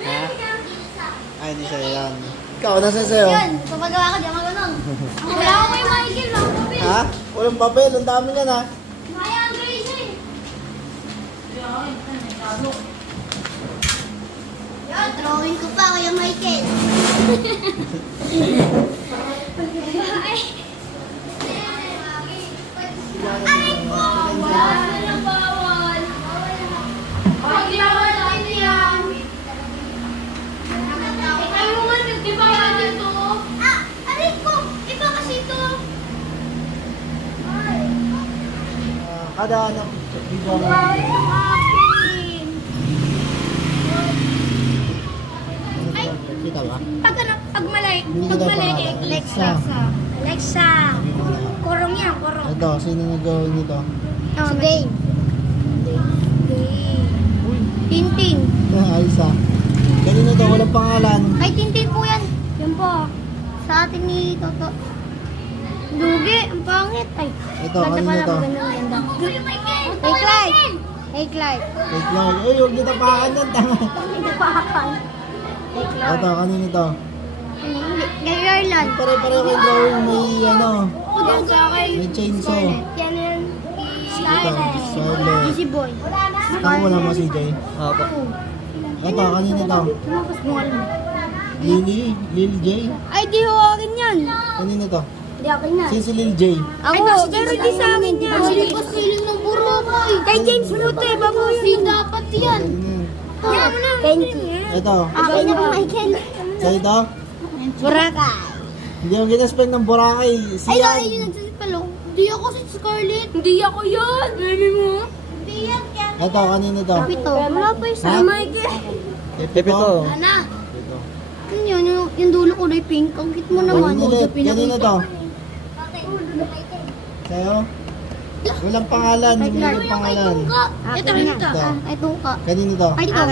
Ha? Ay, hindi sa'yo yan. Ikaw, nasa sa'yo? Yan, papagawa ko dyan ka ganun. Wala ko kay Michael, lang papel. Ha? Walang papel, ang dami yan ha. Maya ang Grace eh. Yan, drawing ko pa kaya Michael. Aray ko! Bawal na bawal. Pag di bawal lang yan. Ay mo nga, di ba yan dito? Ah, aray ko! Iba kasi ito. Kada ano, video mo. Ay, ang akin. Ay, Kita ba? pag malay, Hindi pag daw malay, pangalan. Alexa. Alexa. Korong yan, korong. Ito, sino nag-gawin nito? Si Dave. Tintin. Ayos ha. Kanino to, walang pangalan. Ay, Tintin po yan. Yan po. Sa atin ni Toto. Lugi, ang pangit. Ay, Ito, ganda kanino pala, to? maganda. Hey, Clyde. Hey, Clyde. Wait lang. Uy, huwag niyo tapakan yan, tanga. Hindi pa akal. Hey, Clyde. Ito, kanino to? Gary Arlan. Pare-pareho kayong drawing, may ano, Yan sa akin. may chainsaw. Yan yan. Ito, Scarlett. Easy boy. Ako na mo, CJ. Opo. Ito, kanino to? Tumakas mo alam. Lil J? Ay, di ho akin yan. Kanino to? Di akin yan. Sino si Lil J? Ako, pero di sa akin yan. Kasi pasilin ng burokoy. Kay James Buto, bago yun. Di dapat yan. Yan mo na. Thank you. Ito, Akin na po, Michael. sa'yo to? Boracay. Hindi mo ginaspend ng Boracay. Ay, Siyan. dahil yun nagsisipalo. Hindi ako si Scarlett. Hindi ako yan. Baby mo. Hindi yan. Ito, kanino to? Pito. Wala pa isa. Ha? Michael. Pepito. Ana. Ito. Ano yun? Yung dulo ko na pink. Ang cute mo naman. Kanino to? Sa'yo? Walang pangalan. Hindi mo yung pangalan. Ito, ito. Ito ka. Kanino to? Ay, dito.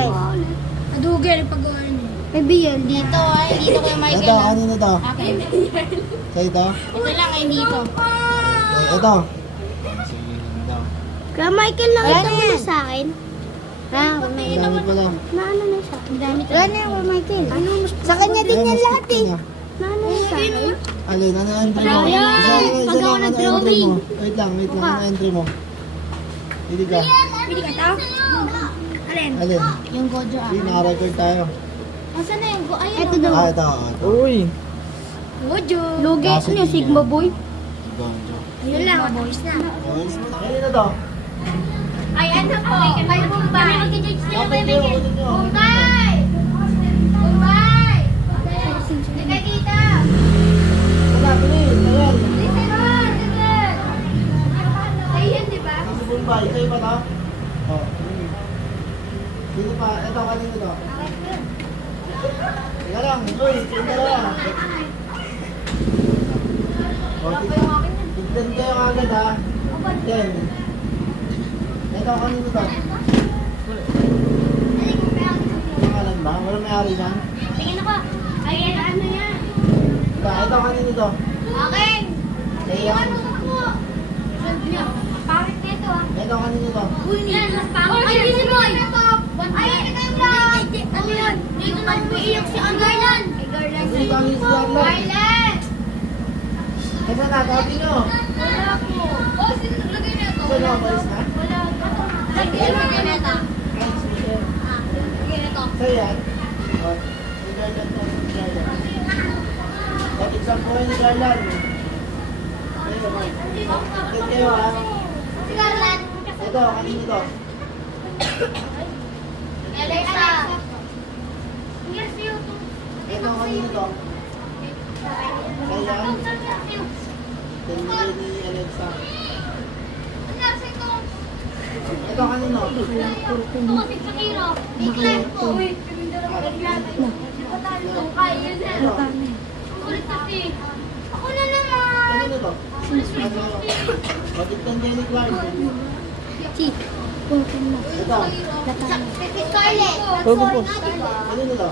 Adugel, pag-gawa niya. Kay Biel, dito ay. Dito kay Michael. Ito, kanino to? Sa'yo to? Ito lang ay dito. Ito. Kaya Michael, nakita mo na sa akin. Ha? Ang dami pala. Naano na siya? Wala na yung Michael. Ano? Sa kanya din yan lahat eh. Naano na sa akin? Alin, ano entry mo? Ayan. Isa Paggawa lang, ng ano entry drawing. mo? Wait lang, ano entry mo? Hindi ka. Pili ka to? Alin? Alin? Yung Gojo Hindi, naka-record tayo. Asan na yung Go? Ayun. Ito daw. Ito. Uy! Gojo. Lugi. Ano yung Sigma Boy? Gonjo. Yun lang. Boys na. Kanino to? Ay, ano po? Kay Bombay. Kami mag-judge nila Kapit nyo, kapit nyo. Bombay! Bombay! Hindi ka kita. Wala, bilis. Ayan. Listen on. Listen. Ayun, di ba? Si Bombay, sa'yo ba to? Oo. Sino pa? Ito, kanino to? Teka lang, uy, sino lang. Tignan kayo agad ha. Tignan. Ito, kanino to? Pangalan ba? Walang may-ari yan? Tingin ako. Ay, ano yan? Ito, kanino to? Akin. Sa'yo yan? Pangit nito ah. Ito, kanino to? Uy, yan, mas pangit. Ay, busy boy! Ay, ito yung vlog! Ano yun? Dito na umiiyak si Garland. Garland. Hindi kami si Garland. Garland! Kasi na, sabi nyo. Wala po. Oh, sino naglagay na ito? Sino, malis na? Wala. Ay, sino naglagay na ito? Lagay na ito. Sa'yo yan? O, si Garland to, si Garland. O, tigsan po kayo ni Garland. Sa'yo, Mark. Tignan kayo ha. Si Garland. Ito, kanino to? Alexa. Yes, you. Ito, kanino to? Sa'yo yan? Tignan ni Alexa. Ito, kanino? Ito kasi sa hero. Iklan po. Ulit kasi. Ako na naman. Kanino to? O, tignan kayo ni Clark. Ito, Si Scarlett. kanino to?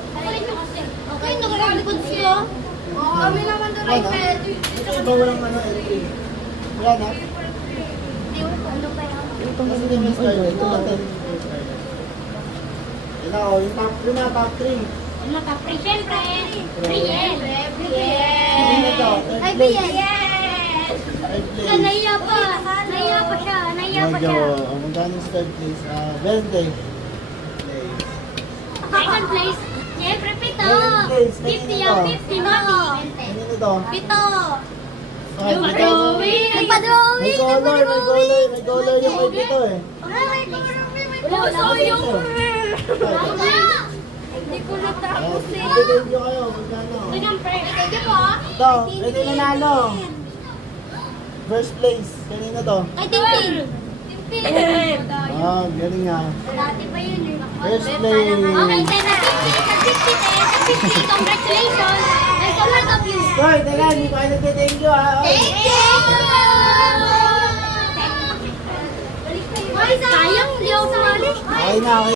Okay, nakalikod siya. Kami naman doon ay pwede. Ito, iba walang ano, entry. Wala na? Kasi din yung Scarlett. Ito natin. Oo, yung top 3 na, top 3. Ano ka, free? Siyempre. Free yan. Kanina to, Ay, third Biel. place. Third place. Naiya pa. Naiya pa siya. Naiya pa Medyo, siya. magkano sa third place? 20. Place. Second place. Siyempre, pito. Second place, 50 kanina ang to. 50, mami. Kanina to. Pito. Okay, Yung may color. Nagpa-drawing. May color yung kay Pito eh. Puso yung... Okay. Hindi ko natapos eh. Thank you kayo, magkano? Siyempre. Thank you po. Ito, ito yung nanalo. First place, kanina to. Kay Tintin. Tintin. Galing nga. Dati pa yun eh. First place. Okay, 10 na 50. Congratulations. I'm so proud of you. Hoy, teka, hindi pa kayo nagte-thank you ha. Thank you! Sayang, hindi ako sumali. Okay na, okay.